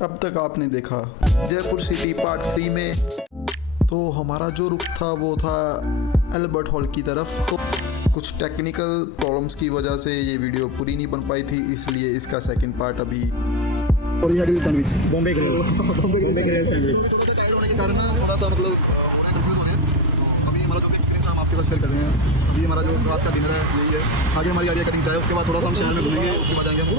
अब तक आपने देखा जयपुर सिटी पार्ट 3 में। तो हमारा जो रुख था वो था अल्बर्ट हॉल की तरफ। तो कुछ टेक्निकल प्रॉब्लम्स की वजह से ये वीडियो पूरी नहीं बन पाई थी, इसलिए इसका सेकंड पार्ट अभी। और ये grill sandwich Bombay grill sandwich tight होने के कारण थोड़ा सा मतलब कंफ्यूज हो रहे हैं। अभी हमारा जो एक्सपीरियंस हम आपके साथ शेयर कर रहे हैं। अभी हमारा जो रात का डिनर है यही है। आगे हमारी आरिया कटिंग चाहे, उसके बाद थोड़ा सा हम शहर में घूमेंगे, उसके बाद जाएंगे हम।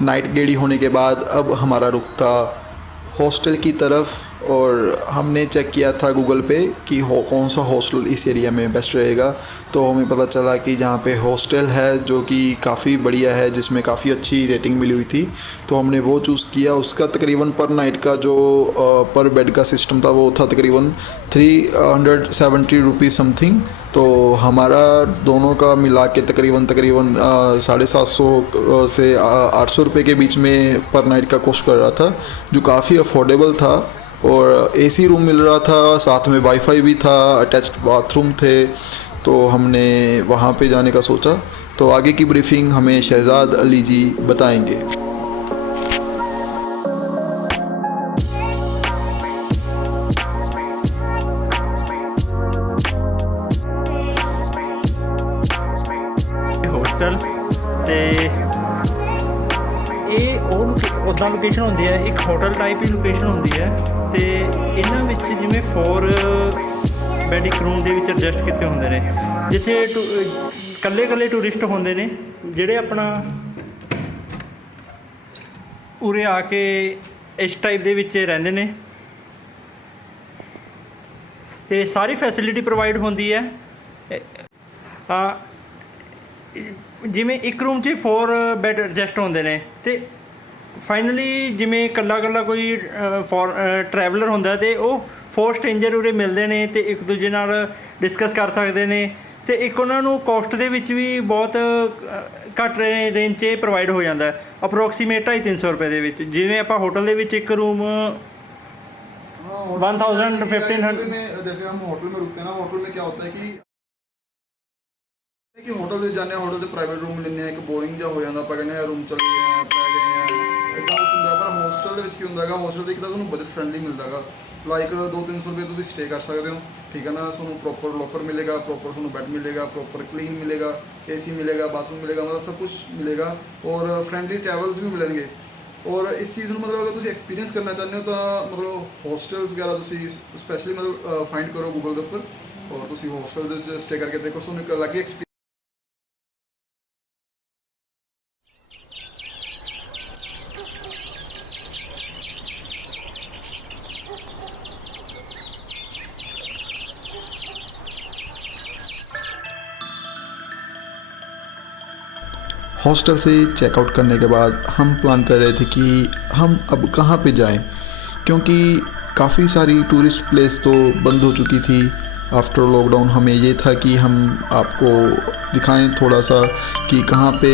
नाइट गेड़ी होने के बाद अब हमारा रुख था हॉस्टल की तरफ, और हमने चेक किया था गूगल पे कि कौन सा हॉस्टल इस एरिया में बेस्ट रहेगा। तो हमें पता चला कि जहाँ पे हॉस्टल है जो कि काफ़ी बढ़िया है, जिसमें काफ़ी अच्छी रेटिंग मिली हुई थी, तो हमने वो चूज़ किया। उसका तकरीबन पर नाइट का जो पर बेड का सिस्टम था वो था तकरीबन 370 रुपीज़ समथिंग। तो हमारा दोनों का मिला के तकरीबन 750 से 800 रुपये के बीच में पर नाइट का कॉस्ट कर रहा था, जो काफ़ी अफोर्डेबल था। और एसी रूम मिल रहा था, साथ में वाईफाई भी था, अटैच्ड बाथरूम थे। तो हमने वहाँ पे जाने का सोचा। तो आगे की ब्रीफिंग हमें शहजाद अली जी बताएंगे। ਹੋਸਟਲ ਤੇ ਇਹ ਉਹ ਉੱਦਾਂ ਲੋਕੇਸ਼ਨ ਹੁੰਦੀ ਹੈ, ਇੱਕ ਹੋਟਲ ਟਾਈਪ ਹੀ ਲੋਕੇਸ਼ਨ ਹੁੰਦੀ ਹੈ। ਤੇ ਇਹਨਾਂ ਵਿੱਚ ਜਿਵੇਂ 4 ਬੈੱਡ ਇੱਕ ਰੂਮ ਦੇ ਵਿੱਚ ਐਡਜਸਟ ਕੀਤੇ ਹੁੰਦੇ ਨੇ, ਜਿੱਥੇ ਇਕੱਲੇ ਟੂਰਿਸਟ ਹੁੰਦੇ ਨੇ ਜਿਹੜੇ ਆਪਣਾ ਉਰੇ ਆ ਕੇ ਇਸ ਟਾਈਪ ਦੇ ਵਿੱਚ ਰਹਿੰਦੇ ਨੇ। ਤੇ ਸਾਰੀ ਫੈਸਿਲਿਟੀ ਪ੍ਰੋਵਾਈਡ ਹੁੰਦੀ ਹੈ। ਜਿਵੇਂ ਇੱਕ ਰੂਮ 'ਚ 4 ਬੈੱਡ ਐਡਜਸਟ ਹੁੰਦੇ ਨੇ। ਅਤੇ ਫਾਈਨਲੀ ਜਿਵੇਂ ਇਕੱਲਾ ਕੋਈ ਟਰੈਵਲਰ ਹੁੰਦਾ ਅਤੇ ਉਹ 4 ਸਟ੍ਰੇਂਜਰ ਉਰੇ ਮਿਲਦੇ ਨੇ ਅਤੇ ਇੱਕ ਦੂਜੇ ਨਾਲ ਡਿਸਕਸ ਕਰ ਸਕਦੇ ਨੇ। ਅਤੇ ਇੱਕ ਉਹਨਾਂ ਨੂੰ ਕੋਸਟ ਦੇ ਵਿੱਚ ਵੀ ਬਹੁਤ ਘੱਟ ਰੇਂਜ 'ਚ ਪ੍ਰੋਵਾਈਡ ਹੋ ਜਾਂਦਾ, ਅਪਰੋਕਸੀਮੇਟ 250-300 ਰੁਪਏ ਦੇ ਵਿੱਚ। ਜਿਵੇਂ ਆਪਾਂ ਹੋਟਲ ਦੇ ਵਿੱਚ ਇੱਕ रूम 1000-1500 में, जैसे हम होटल में रुकते हैं ना, होटल में क्या होता है कि होटल से जाने, होटल से प्राइवेट रूम लेने एक बोरिंग जिहा हो जाता, पकड़ने रूम चले गए हैं, पै गए हैं, इतना कुछ होंगे। पर होस्टल के की होंगे, होस्टल एक तो बजट फ्रेंडली मिलता है, लाइक 200-300 रुपये तुम स्टे कर सकते हो, ठीक है ना। तुम प्रॉपर लॉकर मिलेगा, प्रॉपर तुम बैड मिलेगा, प्रॉपर क्लीन मिलेगा, AC मिलेगा, बाथरूम मिलेगा, मतलब सब कुछ मिलेगा। और फ्रेंडली ट्रैवल्स भी मिलेंगे। और इस चीज़ में मतलब अगर तुम एक्सपीरियंस करना चाहते हो तो मतलब हॉस्टल्स वगैरह तुम स्पैशली मतलब फाइंड करो गूगल के उपर, और तुम हॉस्टल स्टे करके देखो, तुम एक अलग एक्सपीरियंस। हॉस्टल से चेकआउट करने के बाद हम प्लान कर रहे थे कि हम अब कहाँ पे जाएं, क्योंकि काफ़ी सारी टूरिस्ट प्लेस तो बंद हो चुकी थी आफ्टर लॉकडाउन। हमें ये था कि हम आपको दिखाएं थोड़ा सा कि कहाँ पे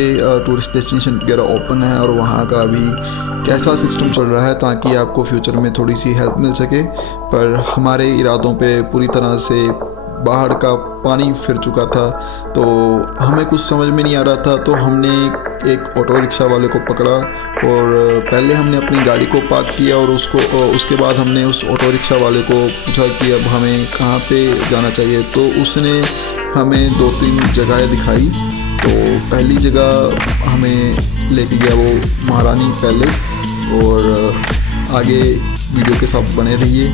टूरिस्ट डेस्टिनेशन वगैरह ओपन है और वहाँ का अभी कैसा सिस्टम चल रहा है, ताकि आपको फ्यूचर में थोड़ी सी हेल्प मिल सके। पर हमारे इरादों पे पूरी तरह से बाहर का पानी फिर चुका था, तो हमें कुछ समझ में नहीं आ रहा था। तो हमने एक ऑटो रिक्शा वाले को पकड़ा, और पहले हमने अपनी गाड़ी को पार्क किया, और उसके बाद हमने उस ऑटो रिक्शा वाले को पूछा कि अब हमें कहाँ पे जाना चाहिए। तो उसने हमें 2-3 जगहें दिखाई। तो पहली जगह हमें लेके गया वो महारानी पैलेस, और आगे वीडियो के साथ बने रहिए।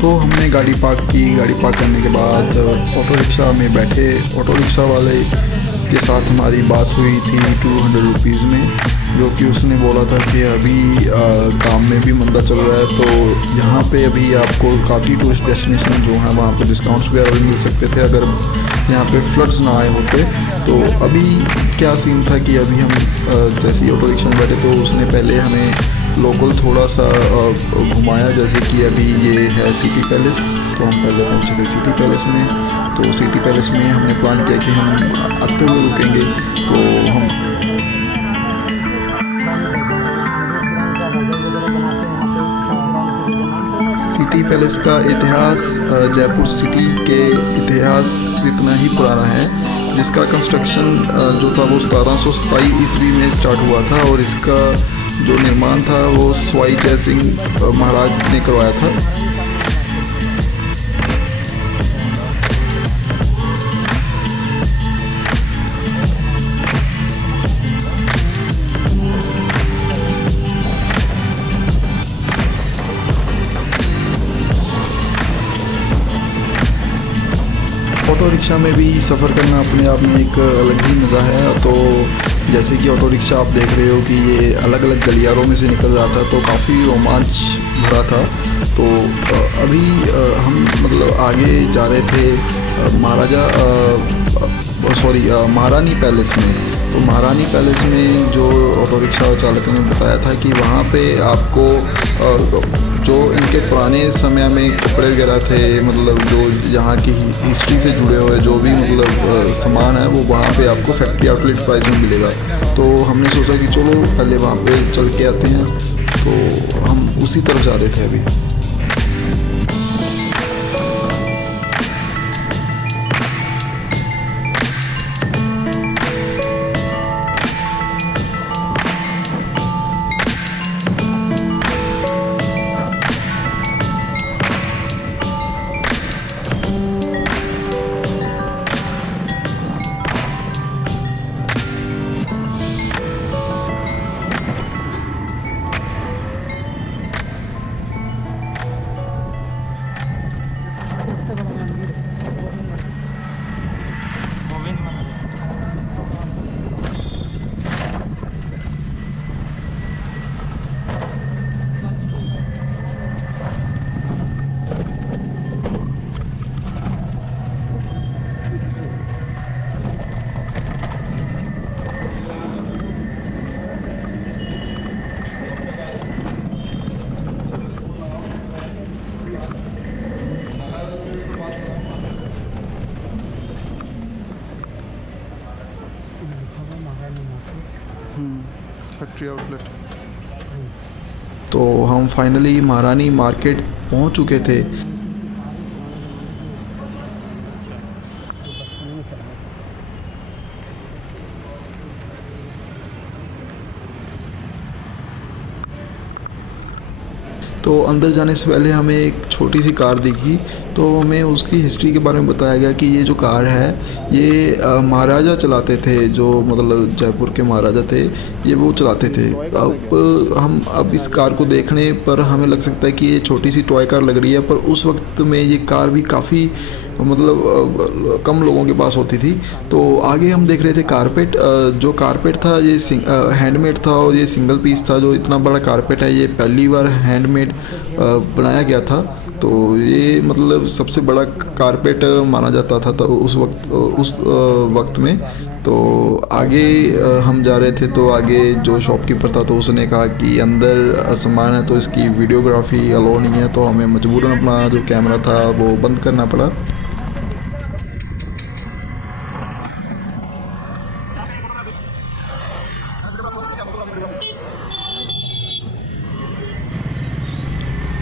तो हमने गाड़ी पार्क की। गाड़ी पार्क करने के बाद ऑटो रिक्शा में बैठे। ऑटो रिक्शा वाले के साथ हमारी बात हुई थी 200 रुपीज़ में। जो कि उसने बोला था कि अभी काम में भी मंदा चल रहा है, तो यहाँ पे अभी आपको काफ़ी टूरिस्ट डेस्टिनेशन जो हैं वहाँ पे डिस्काउंट्स वगैरह भी मिल सकते थे अगर यहाँ पे फ्लड्स ना आए होते। तो अभी क्या सीन था कि अभी हम जैसे ही ऑटो रिक्शा में बैठे तो उसने पहले हमें लोकल थोड़ा सा घुमाया, जैसे कि अभी ये है सिटी पैलेस। तो हम पहले पहुँचे थे सिटी पैलेस में। तो सिटी पैलेस में हमने प्लान किया कि हम आते हुए रुकेंगे। तो हम सिटी पैलेस का इतिहास जयपुर सिटी के इतिहास जितना ही पुराना है, जिसका कंस्ट्रक्शन जो था वो 1727 ईस्वी में स्टार्ट हुआ था और इसका जो निर्माण था वो सवाई जय सिंह महाराज ने करवाया था। ऑटो रिक्शा में भी सफ़र करना अपने आप में एक अलग ही मज़ा है। तो जैसे कि ऑटो रिक्शा आप देख रहे हो कि ये अलग अलग गलियारों में से निकल रहा था, तो काफ़ी रोमांच भरा था। तो अभी हम मतलब आगे जा रहे थे महारानी पैलेस में। तो महारानी पैलेस में जो ऑटो रिक्शा चालक ने बताया था कि वहाँ पे आपको जो इनके पुराने समय में कपड़े वगैरह थे, मतलब जो यहाँ की हिस्ट्री से जुड़े हुए जो भी मतलब सामान है वो वहाँ पे आपको फैक्ट्री आउटलेट प्राइस में मिलेगा। तो हमने सोचा कि चलो पहले वहाँ पे चल के आते हैं। तो हम उसी तरफ जा रहे थे अभी। Factory outlet. तो हम फाइनली महारानी मार्केट पहुंच चुके थे। तो अंदर जाने से पहले हमें एक छोटी सी कार दिखी। तो हमें उसकी हिस्ट्री के बारे में बताया गया कि ये जो कार है ये महाराजा चलाते थे, जो मतलब जयपुर के महाराजा थे ये वो चलाते थे। अब इस कार को देखने पर हमें लग सकता है कि ये छोटी सी टॉय कार लग रही है, पर उस वक्त में ये कार भी काफ़ी मतलब कम लोगों के पास होती थी। तो आगे हम देख रहे थे कारपेट। जो कारपेट था ये हैंडमेड था और ये सिंगल पीस था। जो इतना बड़ा कारपेट है ये पहली बार हैंडमेड बनाया गया था। तो ये मतलब सबसे बड़ा कारपेट माना जाता था तो उस वक्त में। तो आगे हम जा रहे थे तो आगे जो शॉपकीपर था तो उसने कहा कि अंदर सामान है तो इसकी वीडियोग्राफी अलाउ नहीं है। तो हमें मजबूरन अपना जो कैमरा था वो बंद करना पड़ा।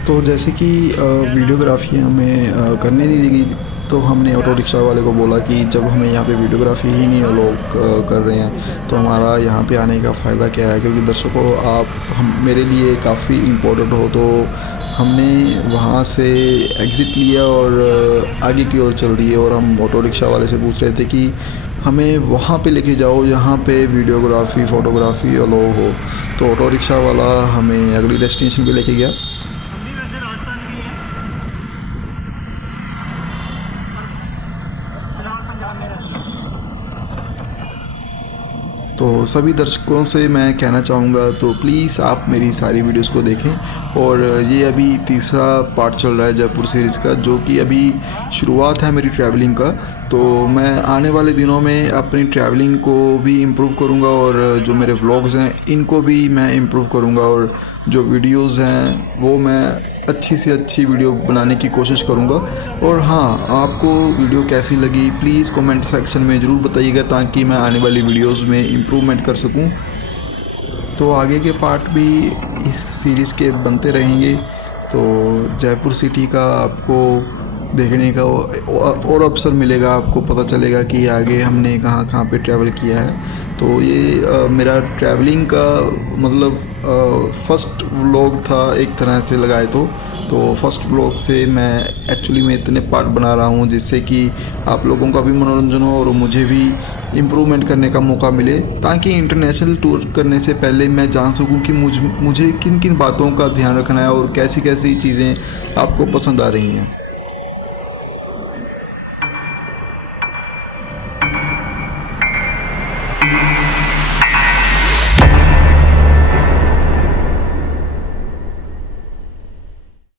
तो जैसे कि वीडियोग्राफी हमें करने नहीं दी गई, तो हमने ऑटो रिक्शा वाले को बोला कि जब हमें यहाँ पे वीडियोग्राफी ही नहीं अलाउ कर रहे हैं तो हमारा यहाँ पे आने का फ़ायदा क्या है। क्योंकि दर्शकों हम मेरे लिए काफ़ी इम्पोर्टेंट हो। तो हमने वहाँ से एग्ज़िट लिया और आगे की ओर चल दिए। और हम ऑटो रिक्शा वाले से पूछ रहे थे कि हमें वहाँ पे लेके जाओ जहाँ पे वीडियोग्राफी फ़ोटोग्राफी अलाउ हो। तो ऑटो रिक्शा वाला हमें अगली डेस्टिनेशन पे लेके गया। तो तो सभी दर्शकों से मैं कहना चाहूँगा तो प्लीज़ आप मेरी सारी वीडियोस को देखें। और ये अभी तीसरा पार्ट चल रहा है जयपुर सीरीज़ का, जो कि अभी शुरुआत है मेरी ट्रैवलिंग का। तो मैं आने वाले दिनों में अपनी ट्रैवलिंग को भी इम्प्रूव करूँगा और जो मेरे व्लॉग्स हैं इनको भी मैं इम्प्रूव करूँगा, और जो वीडियोज़ हैं वो मैं अच्छी से अच्छी वीडियो बनाने की कोशिश करूँगा। और हाँ, आपको वीडियो कैसी लगी प्लीज़ कमेंट सेक्शन में ज़रूर बताइएगा, ताकि मैं आने वाली वीडियोस में इम्प्रूवमेंट कर सकूँ। तो आगे के पार्ट भी इस सीरीज़ के बनते रहेंगे। तो जयपुर सिटी का आपको देखने का और अवसर मिलेगा, आपको पता चलेगा कि आगे हमने कहाँ कहाँ पे ट्रैवल किया है। तो ये मेरा ट्रैवलिंग का मतलब फ़र्स्ट व्लॉग था एक तरह से लगाए तो फर्स्ट व्लॉग से मैं एक्चुअली में इतने पार्ट बना रहा हूँ जिससे कि आप लोगों का भी मनोरंजन हो और मुझे भी इम्प्रूवमेंट करने का मौका मिले, ताकि इंटरनेशनल टूर करने से पहले मैं जान सकूँ कि मुझे किन किन बातों का ध्यान रखना है और कैसी कैसी चीज़ें आपको पसंद आ रही हैं।